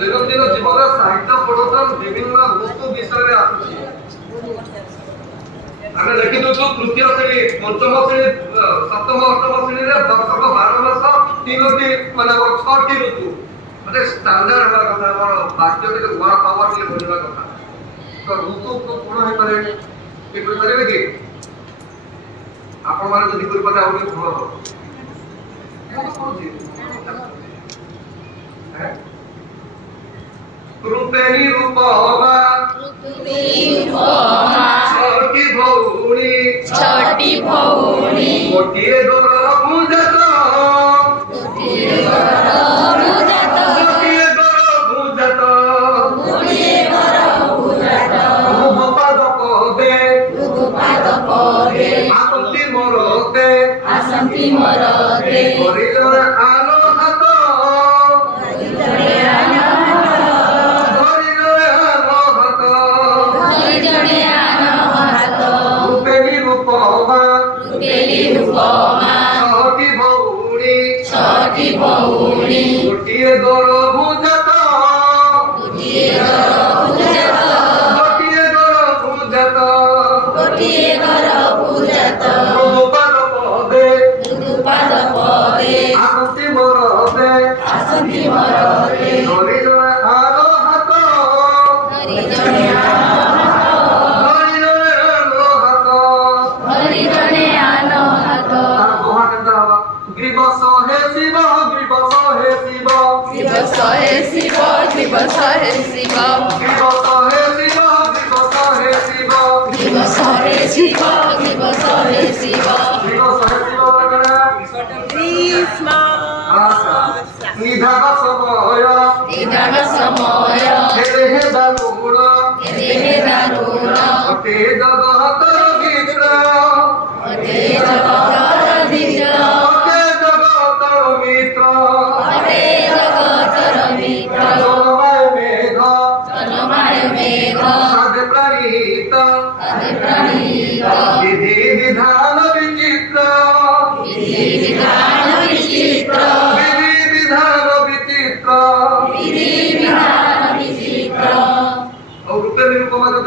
ଦୈନନ୍ଦିନ ଜୀବନରେ ସାହିତ୍ୟ ପଢୁଥିବା ବିଭିନ୍ନ ଋତୁ ବିଷୟରେ ଆସୁଛି। ଆମେ ଦେଖିଦଉଛୁ ତୃତୀୟ ଶ୍ରେଣୀ, ପଞ୍ଚମ ଶ୍ରେଣୀ, ସପ୍ତମ ଅଷ୍ଟମ ଶ୍ରେଣୀରେ ବର୍ଷକ 12 ମାସ 3ଟି ମାନେ 6ଟି ଋତୁ ମାନେ ଷ୍ଟାଣ୍ଡାର୍ଡ ହେବା କଥା। ଆମର ବାକ୍ୟ ଟିକେ ୱାର୍ଡ ପାୱାର ଟିକେ ବଢିବା କଥା। ତ ଋତୁ କୋଣ ହେଇପାରେ କିଏ କହିପାରିବେ କି? ଆପଣମାନେ ଯଦି କରିପାରିବେ ଆଉ ଟିକେ ଭଲ ହବ। ଋତୁପେନି ରୂପମା ଛଟି ଭଉଣୀ ଗୋଟିଏ ଘର ଭୁଜାତ ଆସନ୍ତି ମରତେ କରିଲେ ଆଲୋ ହାତ ଋତୁପେନି ରୂପମା ଛଟି ଭଉଣୀ ଗୋଟିଏ ଘର ଭୁଜାତ ଆସନ୍ତି ମରତେ ଧରିଲେ ଆଲୋ ହାତ ଗ୍ରୀବସ হে শিব গ্রীবস হে শিব গ্রীবস হে শিব গ্রীবস হে শিব গ্রীবস হে শিব গ্রীবস হে শিব গ্রীবস হে শিব গ্রীবস হে শিব গ্রীবস হে শিব বলে কৃষ্ণ নিধাব সময় হেরে হে দারুণ অতে জগতর মিত্র অতে জগতর মিত্র জনমায় মেঘ সাধে প্রাণিত বিধি বিধান বিচিত্র বিধি বিধান বিচিত্র और रुपये में उपमा जो